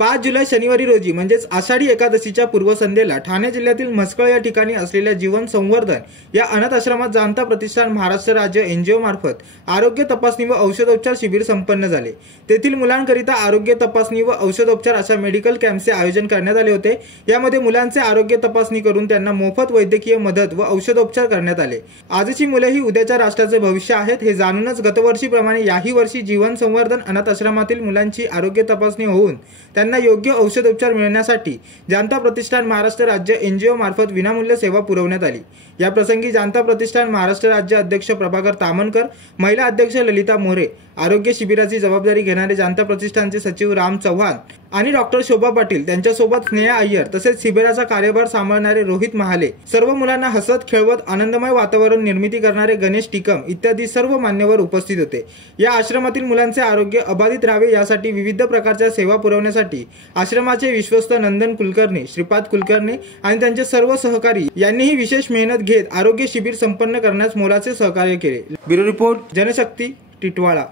5 जुलै शनिवारी रोजी म्हणजेच आषाढी एकादशीच्या पूर्वसंध्येला ठाणे जिल्ह्यातील म्हसकळ या ठिकाणी असलेल्या जीवन संवर्धन या अनाथ आश्रमात जाणता प्रतिष्ठान महाराष्ट्र राज्य एनजीओ मार्फत आरोग्य तपासणी व औषधोपचार शिबिर संपन्न झाले। तेथील मुलांकरिता आरोग्य तपासणी व औषधोपचार अशा मेडिकल कॅम्पचे आयोजन करण्यात आले होते। यामध्ये मुलांचे आरोग्य तपासणी करून त्यांना मोफत वैद्यकीय मदत व औषधोपचार करण्यात आले। आजची मुले ही उद्याच्या राष्ट्राचे भविष्य आहेत हे जाणूनच गतवर्षीप्रमाणे याही वर्षी जीवन संवर्धन अनाथ आश्रमातील मुलांची आरोग्य तपासणी होऊन त्यांना योग्य औषधोपचार मिळण्यासाठी जाणता प्रतिष्ठान महाराष्ट्र राज्य एनजीओ मार्फत विनामूल्य सेवा पुरवण्यात आली। या प्रसंगी जाणता प्रतिष्ठान महाराष्ट्र राज्य अध्यक्ष प्रभाकर तामणकर, महिला अध्यक्ष ललिता मोरे, आरोग्य शिबिराची जबाबदारी घेणारे जाणता प्रतिष्ठानचे सचिव राम चव्हाण आणि डॉक्टर शोभा पाटील, त्यांच्यासोबत स्नेहा अय्यर तसेच शिबिराचा कार्यभार सांभाळणारे रोहित महाले, सर्व मुलांना हसत खेळवत आनंदमय वातावरण निर्मिती करणारे गणेश टिकम इत्यादी सर्व मान्यवर उपस्थित होते। या आश्रमातील मुलांचे आरोग्य अबाधित राहावे यासाठी विविध प्रकारच्या सेवा पुरवण्यासाठी आश्रमाचे विश्वस्त नंदन कुलकर्णी, श्रीपाद कुलकर्णी आणि त्यांचे सर्व सहकारी यांनीही विशेष मेहनत घेत आरोग्य शिबिर संपन्न करण्यास मोलाचे सहकार्य केले। Bureau report, Janshakti, Titwala.